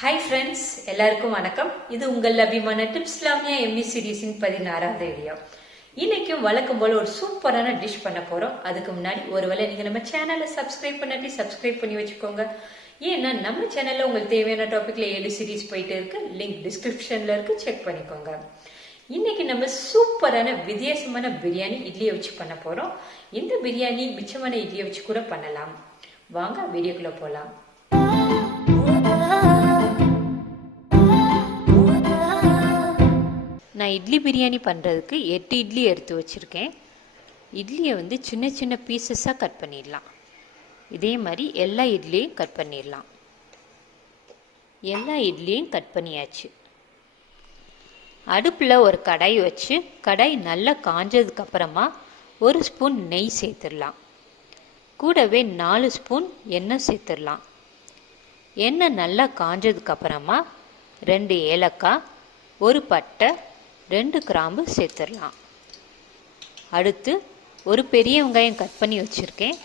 Hi friends, எல்லாருக்கும் வணக்கம். இது உங்கள் அபிமான TipsLavanya ME சீரிஸின் 16வது வீடியோ. இன்னைக்கும் வழக்கம் போல ஒரு சூப்பரான டிஷ் பண்ண போறோம். அதுக்கு முன்னாடி ஒருவேளை நீங்க நம்ம சேனலை சப்ஸ்கிரைப் பண்ணி வச்சுக்கோங்க. ஏன்னா நம்ம சேனல்ல உங்களுக்கு தேவையான டாபிக்ல 7 சீரிஸ் போயிட்டு இருக்கு. லிங்க் டிஸ்கிரிப்ஷன்ல இருக்கு, செக் பண்ணிக்கோங்க. இன்னைக்கு நம்ம சூப்பரான வித்தியாசமான பிரியாணி இட்லியை வச்சு பண்ண போறோம். இந்த பிரியாணி மிச்சமான இட்லியை வச்சு கூட பண்ணலாம். வாங்க வீடியோக்குள்ள போலாம். நான் இட்லி பிரியாணி பண்ணுறதுக்கு 8 இட்லி எடுத்து வச்சுருக்கேன். இட்லியை சின்ன சின்ன பீசஸாக கட் பண்ணிடலாம். இதே மாதிரி எல்லா இட்லியும் கட் பண்ணிடலாம். எல்லா இட்லியும் கட் பண்ணியாச்சு. அடுப்பில் ஒரு கடாய் வச்சு கடாய் நல்லா காஞ்சதுக்கப்புறமா 1 ஸ்பூன் நெய் சேர்த்துடலாம். கூடவே 4 ஸ்பூன் எண்ணெய் சேர்த்துடலாம். எண்ணெய் நல்லா காஞ்சதுக்கப்புறமா 2 ஏலக்காய், 1 பட்டை, 2 கிராம்பு சேர்த்துடலாம். அடுத்து ஒரு பெரிய வெங்காயம் கட் பண்ணி வச்சுருக்கேன்,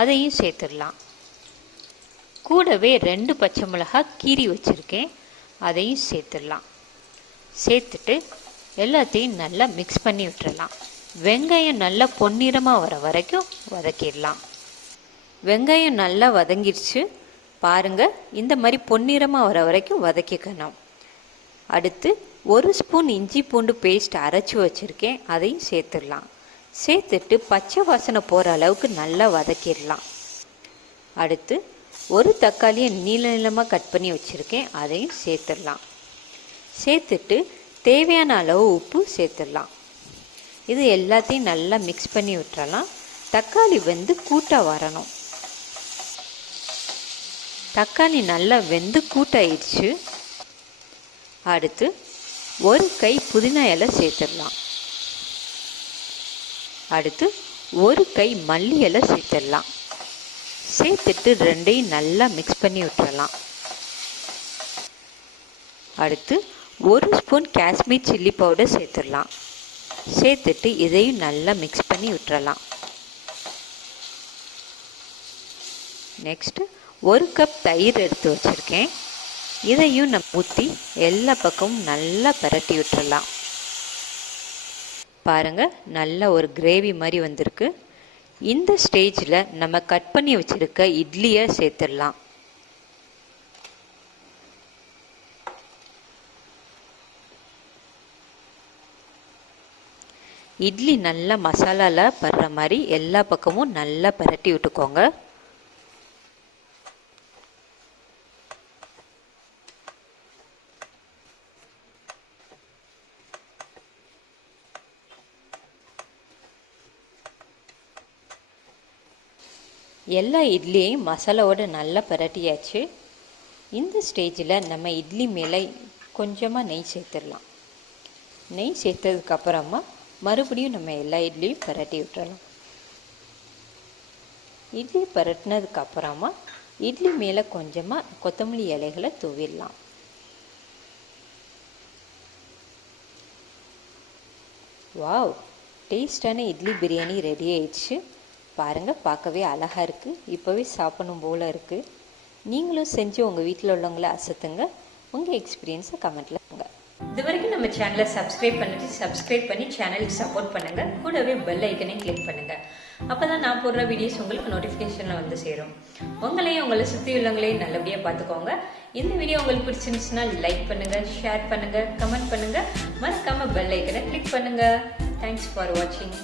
அதையும் சேர்த்துடலாம். கூடவே 2 பச்சை மிளகாய் கீறி வச்சுருக்கேன், அதையும் சேர்த்துடலாம். சேர்த்துட்டு எல்லாத்தையும் நல்லா மிக்ஸ் பண்ணி விட்டுறலாம். வெங்காயம் நல்லா பொன்னிறமாக வர வரைக்கும் வதக்கிடலாம். வெங்காயம் நல்லா வதங்கிடுச்சு பாருங்கள். இந்த மாதிரி பொன்னிறமாக வர வரைக்கும் வதக்கிக்கணும். அடுத்து 1 ஸ்பூன் இஞ்சி பூண்டு பேஸ்ட் அரைச்சி வச்சுருக்கேன், அதையும் சேர்த்துடலாம். சேர்த்துட்டு பச்சை வாசனை போகிற அளவுக்கு நல்லா வதக்கிடலாம். அடுத்து ஒரு தக்காளியை நீளமாக கட் பண்ணி வச்சுருக்கேன், அதையும் சேர்த்துடலாம். சேர்த்துட்டு தேவையான அளவு உப்பு சேர்த்துடலாம். இது எல்லாத்தையும் நல்லா மிக்ஸ் பண்ணி விட்டுறலாம். தக்காளி கூட்டாக வரணும். தக்காளி நல்லா கூட்டாயிடுச்சு. அடுத்து 1 கை புதினா இலை சேர்த்துடலாம். அடுத்து 1 கை மல்லி இலை சேர்த்துடலாம். சேர்த்துட்டு ரெண்டையும் நல்லா மிக்ஸ் பண்ணி விட்டுறலாம். அடுத்து 1 ஸ்பூன் காஷ்மீர் சில்லி பவுடர் சேர்த்துடலாம். சேர்த்துட்டு இதையும் நல்லா மிக்ஸ் பண்ணி விட்டுறலாம். நெக்ஸ்ட்டு 1 கப் தயிர் எடுத்து வச்சுருக்கேன், இதையும் நம்ம ஊற்றி எல்லா பக்கமும் நல்லா பரட்டி விட்டுறலாம். பாருங்கள், நல்ல ஒரு கிரேவி மாதிரி வந்திருக்கு. இந்த ஸ்டேஜில் நம்ம கட் பண்ணி வச்சுருக்க இட்லியை சேர்த்துடலாம். இட்லி நல்லா மசாலாவில் படுற மாதிரி எல்லா பக்கமும் நல்லா பரட்டி விட்டுக்கோங்க. எல்லா இட்லியையும் மசாலாவோடு நல்லா பரட்டியாச்சு. இந்த ஸ்டேஜில் நம்ம இட்லி மேலே கொஞ்சமாக நெய் சேர்த்துடலாம். நெய் சேர்த்ததுக்கப்புறமா மறுபடியும் நம்ம எல்லா இட்லியும் பரட்டி விட்டுறலாம். இட்லி பரட்டினதுக்கப்புறமா இட்லி மேலே கொஞ்சமாக கொத்தமல்லி இலைகளை தூவிடலாம். வாவ், டேஸ்டான இட்லி பிரியாணி ரெடி ஆயிடுச்சு. பாருங்கள், பார்க்கவே அழகாக இருக்குது. இப்போவே சாப்பிடணும் போல் இருக்குது. நீங்களும் செஞ்சு உங்கள் வீட்டில் உள்ளவங்கள அசத்துங்க. உங்கள் எக்ஸ்பீரியன்ஸை கமெண்ட்டில் சொல்லுங்க. இது வரைக்கும் நம்ம சேனலை சப்ஸ்கிரைப் பண்ணி சேனலுக்கு சப்போர்ட் பண்ணுங்கள். கூடவே பெல் ஐக்கனையும் கிளிக் பண்ணுங்கள். அப்போ தான் நான் போடுற வீடியோஸ் உங்களுக்கு நோட்டிஃபிகேஷனில் சேரும். உங்களை சுற்றி உள்ளவங்களையும் நல்லபடியாக பார்த்துக்கோங்க. இந்த வீடியோ உங்களுக்கு பிடிச்சிருந்துச்சுன்னா லைக் பண்ணுங்கள், ஷேர் பண்ணுங்கள், கமெண்ட் பண்ணுங்கள். மறக்காமல் பெல் ஐக்கனை கிளிக் பண்ணுங்கள். தேங்க்ஸ் ஃபார் வாட்சிங்.